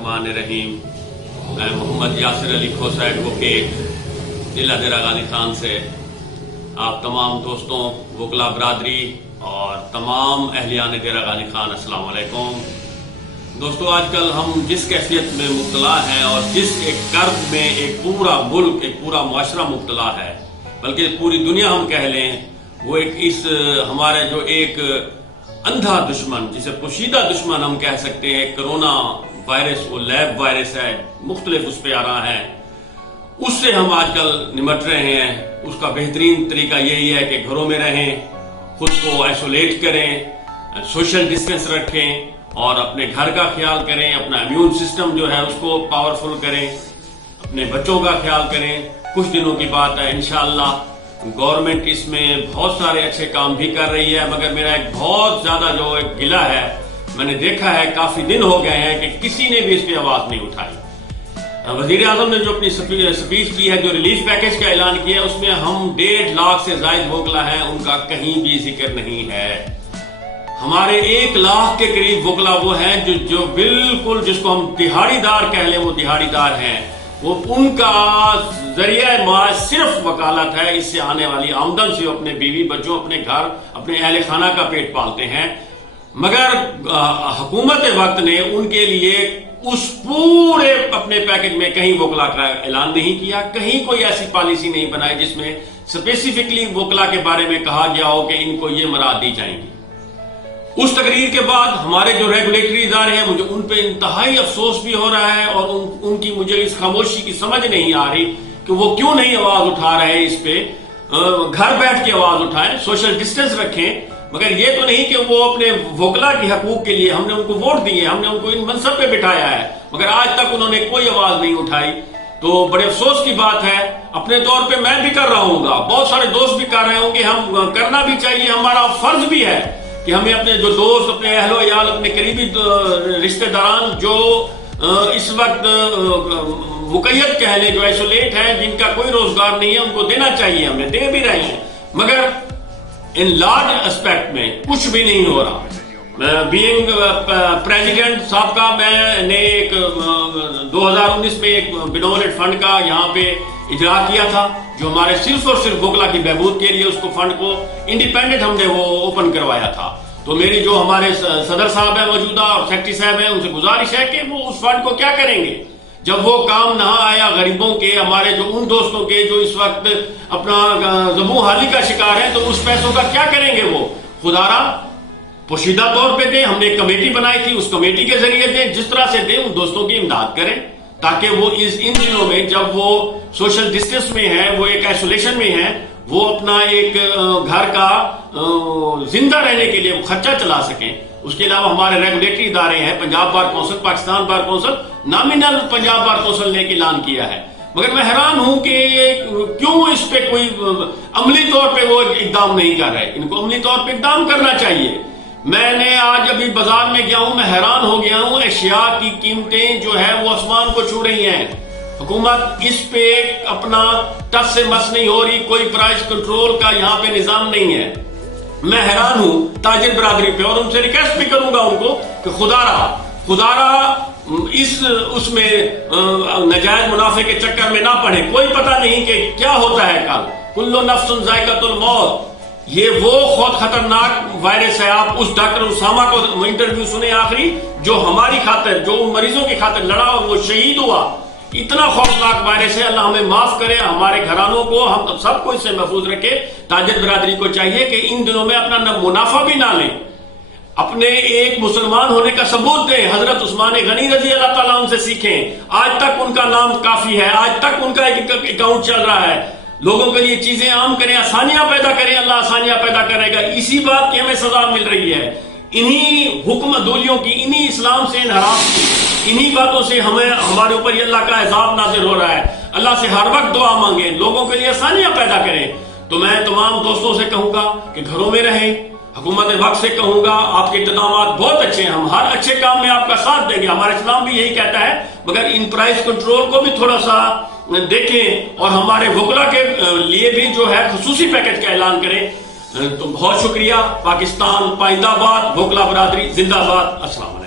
बिस्मिल्लाहिर्रहमानिर्रहीम। मैं मोहम्मद यासिर अली खोसा एडवोकेट जिला डेरा गाजी खान से आप तमाम दोस्तों, वकला बरादरी और तमाम अहलियान डेरा गाजी खान अस्सलाम वालेकुम। दोस्तों, आजकल हम जिस कैफियत में मुब्तला हैं और जिस एक कर्ज में एक पूरा मुल्क, एक पूरा मुआशरा मुब्तला है, बल्कि पूरी दुनिया हम कह लें, वो एक इस हमारे जो एक अंधा दुश्मन, जिसे पोशीदा दुश्मन हम कह सकते हैं, कोरोना वायरस, वो लैब वायरस है, मुख्तलिफ उस पे आ रहा है, उससे हम आजकल निमट रहे हैं। उसका बेहतरीन तरीका यही है कि घरों में रहें, खुद को आइसोलेट करें, सोशल डिस्टेंस रखें और अपने घर का ख्याल करें, अपना इम्यून सिस्टम जो है उसको पावरफुल करें, अपने बच्चों का ख्याल करें। कुछ दिनों की बात है, इंशाअल्लाह गवर्नमेंट इसमें बहुत सारे अच्छे काम भी कर रही है, मगर मेरा एक बहुत ज्यादा जो एक गिला है, मैंने देखा है काफी दिन हो गए हैं कि किसी ने भी इस पे आवाज नहीं उठाई। वजीर आजम ने जो अपनी स्पीच की है, जो रिलीफ पैकेज का ऐलान किया है, उसमें हम 1.5 लाख से ज्यादा वकला हैं, उनका कहीं भी जिक्र नहीं है। हमारे 1 लाख के करीब वकला वो हैं जो बिल्कुल, जिसको हम दिहाड़ीदार कह लें, वो दिहाड़ीदार हैं। वो उनका जरिया माश सिर्फ वकालत है। इससे आने वाली आमदन से वो अपने बीवी बच्चों, अपने घर, अपने अहले खाना का पेट पालते हैं। मगर हुकूमत वक्त ने उनके लिए उस पूरे अपने पैकेज में कहीं वकला का ऐलान नहीं किया, कहीं कोई ऐसी पॉलिसी नहीं बनाई जिसमें स्पेसिफिकली वकला के बारे में कहा गया हो कि इनको ये मराद दी जाएंगी। उस तकरीर के बाद हमारे जो रेगुलेटरी इदारे हैं, मुझे उन पे इंतहाई अफसोस भी हो रहा है और उनकी मुझे इस खामोशी की समझ नहीं आ रही कि वो क्यों नहीं आवाज उठा रहे इस पे। घर बैठ के आवाज उठाएं, सोशल डिस्टेंस रखें, मगर ये तो नहीं कि वो अपने वकला के हकूक के लिए, हमने उनको वोट दिए, हमने उनको इन मनसब पे बिठाया है, मगर आज तक उन्होंने कोई आवाज नहीं उठाई। तो बड़े अफसोस की बात है। अपने तौर पे मैं भी कर रहा हूँ, बहुत सारे दोस्त भी कर रहे होंगे, हम करना भी चाहिए, हमारा फर्ज भी है कि हमें अपने जो दोस्त, अपने अहलो याल, अपने करीबी रिश्तेदारान जो इस वक्त मुकैयद कह लें, जो आइसोलेट हैं, जिनका कोई रोजगार नहीं है, उनको देना चाहिए। हमें दे भी रहे हैं, मगर इन लार्ज एस्पेक्ट में कुछ भी नहीं हो रहा। बीइंग प्रेसिडेंट साहब का, मैंने एक 2019 में एक बिनोलेट फंड का यहाँ पे इजरा किया था, जो हमारे सिर्फ और सिर्फ वकला की बहबूद के लिए, उसको फंड को इंडिपेंडेंट हमने वो ओपन करवाया था। तो मेरी जो हमारे सदर साहब है मौजूदा और सेक्रेटरी साहब है, उनसे गुजारिश है कि वो उस फंड को क्या करेंगे जब वो काम ना आया गरीबों के, हमारे जो उन दोस्तों के जो इस वक्त अपना ज़बू हाली का शिकार है, तो उस पैसों का क्या करेंगे वो। खुदारा पोशीदा तौर पे दें, हमने एक कमेटी बनाई थी, उस कमेटी के जरिए दें, जिस तरह से दें, उन दोस्तों की इमदाद करें, ताकि वो इन दिनों में जब वो सोशल डिस्टेंस में है, वो एक आइसोलेशन में है, वो अपना एक घर का जिंदा रहने के लिए खर्चा चला सकें। उसके अलावा हमारे रेगुलेटरी इदारे हैं, Punjab bar council, Pakistan bar council, nominal Punjab bar council ने ऐलान किया है, मगर मैं हैरान हूं कि क्यों इस पे कोई अमली तौर पे वो इकदाम नहीं कर रहे। इनको अमली तौर पे इकदाम करना चाहिए। मैंने आज अभी बाजार में गया हूं, मैं हैरान हो गया हूं, अशिया की कीमतें जो है वो आसमान को छू रही हैं। हुकूमत इस पे अपना टस से मस नहीं हो रही, कोई प्राइस कंट्रोल का यहाँ पे निजाम नहीं है। मैं हैरान हूं ताजिर बरादरी पे, और उनसे रिक्वेस्ट भी करूंगा उनको कि खुदारा इस उसमें नजायज मुनाफे के चक्कर में ना पड़े। कोई पता नहीं कि क्या होता है कल। कुल्लु नफ्सुन जायकातुल मौत, ये वो बहुत खतरनाक वायरस है। आप उस डॉक्टर उसामा को इंटरव्यू सुने आखिरी, जो हमारी खातिर, जो उन मरीजों की खातिर लड़ा और वो शहीद हुआ। इतना खौफनाक वायरस है। अल्लाह हमें माफ करे, हमारे घरानों को, हम सबको इससे महफूज रखे। ताजिर बरादरी को चाहिए कि इन दिनों में अपना मुनाफा भी ना लें, अपने एक मुसलमान होने का सबूत दें। हजरत उस्मान गनी रजी अल्लाह ताला उनसे सीखें। आज तक उनका नाम काफी है, आज तक उनका एक अकाउंट चल रहा है। लोगों के लिए चीजें आम करें, आसानियां पैदा करें, अल्लाह आसानियां पैदा करेगा। इसी बात की हमें सजा मिल रही है, इन्हीं हुक्म दूलियों की, इन्हीं इस्लाम से इनहराफ की, इन्हीं बातों से हमें, हमारे ऊपर ये अल्लाह का अज़ाब नाज़िल हो रहा है। अल्लाह से हर वक्त दुआ मांगे, लोगों के लिए आसानियां पैदा करें। तो मैं तमाम दोस्तों से कहूंगा कि घरों में रहें। हुकूमत वक्त से कहूंगा, आपके इंतजाम बहुत अच्छे हैं, हम हर अच्छे काम में आपका साथ देंगे, हमारा इस्लाम भी यही कहता है, मगर इन प्राइस कंट्रोल को भी थोड़ा सा देखें और हमारे वकला के लिए भी जो है खुसूसी पैकेज का ऐलान करें। तो बहुत शुक्रिया। पाकिस्तान पाइंदाबाद, वकला बरादरी जिंदाबाद। अस्सलाम।